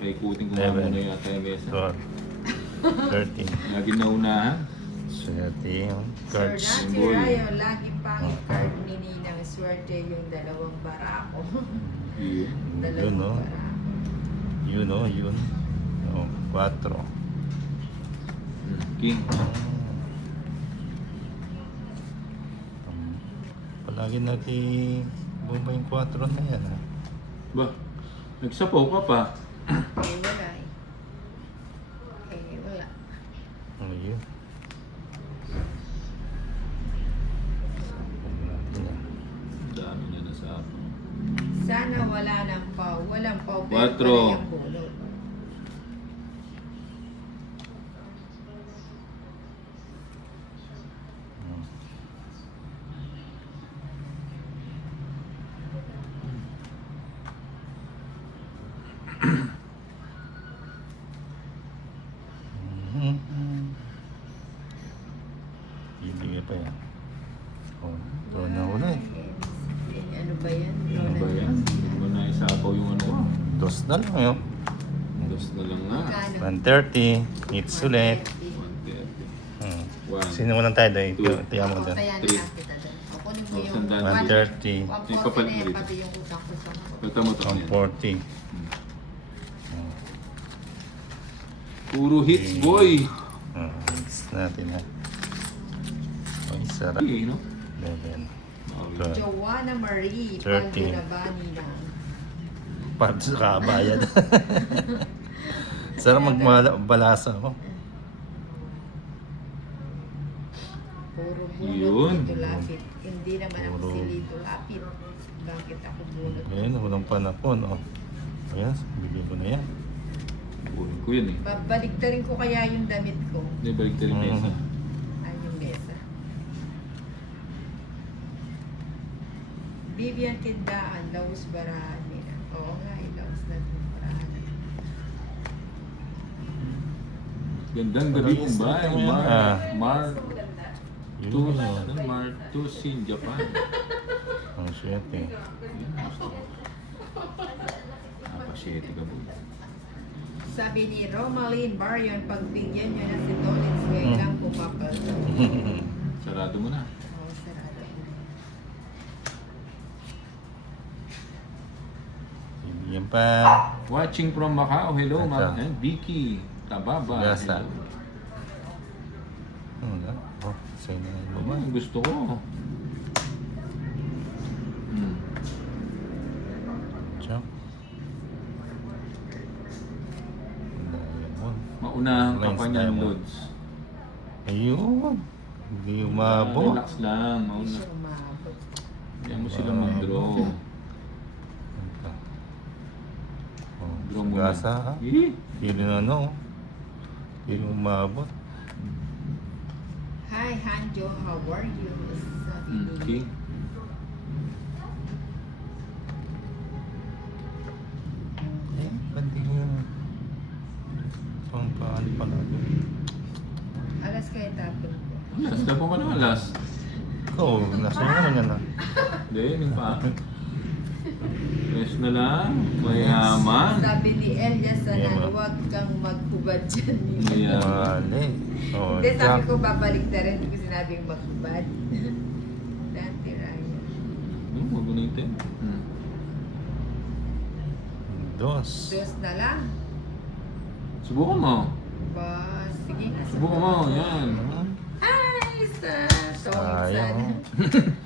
Paikutin ko nga muna yata yung mesa. 13. Lagi naunahan. Swerte yung Sir cards. Nancy Symbol. Rayo, lagi pangit card ni Ninang. Swerte yung dalawang barako. Yun. Yun, Dalawang no? barako. Yun, no? Yun. Oh, 4. King. Palagi natin bomba yung 4 na yan, ha? Ba? Nagsapaw ka pa. Eh, wala eh. Eh, wala. Ano yun? Dami na nasapaw. Sana wala ng pau. Walang pau. Pero Quatro. wala yung bunot. Ibigay pa yan. Oh, ito na ulit. Eh, ano ba yan? Ano ba yan? Hindi mo na isapaw yung ano ko. 2 na lang yun. Dos na lang nga. Magkano? 130. Hits ulit. 130. Hmm. One. Sino mo lang tayo doon? Two. Tiyan mo Ako, doon. kaya Three. na kita doon. O, kunin mo Oh, yung sandaan. 130. Ipapalit mo dito. Pati yung utak-utak ko. Pagka mo ito. 140. Puro hits, boy! Hits natin, ha? Oh, sarap. Okay, no? 11. Okay. Joanna Marie. 30. Pagdinabani na. Para sa kabayad. Sarap magbalasa mo. Puro Yun. bunot. Dito lapit. Hindi naman ako Puro. silito lapit. Bakit ako bunot? Ayan, walang panapon, oh. Ayan, bigyan ko na yan. Buhin ko yun eh. Babaligtarin ko kaya yung damit ko. Hindi, balik tayo yung mesa. Ay, yung mesa. Vivian Tindaan, Laus Barahan nila. Oo nga, Laus na Barahan. Gandang gabi kong ba? Ah. Mar Yun, to, yun. Mar to Sin Japan. Ang swerte. Napasyete ka po. Sabi ni Romaline Marion, pagbigyan nyo na si Dolitz, ngayon lang pumapalto. Sarado mo na. Oo, sarado. Bibigyan pa. Watching from Macau. Hello, Ito. Vicky Tababa. Gasa. Hello. Ano na? Oh, sa'yo na yung Ano baba. ang gusto ko? Hmm. Chop. Diamond. Maunahang ka Lines pa niyan, diamond. Lods. Ayun. Hindi umabot. Relax lang. Hindi Mauna. siya umabot. Kaya mo sila mag-draw. Oh, Draw mo na. gasa, ha? Eh, Hindi na ano. Hindi umabot. Hi, Hanjo, how are you? Sabi ni Okay. Eh, pati ko yun. Pang paano pala doon. Alas kaya tapon ko. Alas, dapat pa naman alas. Ikaw, nasa iyo naman yan, ha? Hindi, yung pa. Rest na lang. Mayaman. Sabi ni Elia Sanan, Yeah, huwag kang maghubad dyan. Mayaman. Mali. Oh, Hindi, sabi Jack. ko babalik na rin. Hindi ko sinabing maghubad. Dante Ryan. Huwag mo na yung ten. Dos. Dos na lang. Subukan mo. Ba, sige na. Subukan mo. Yan. Ay, sa Sayang. Tongsan.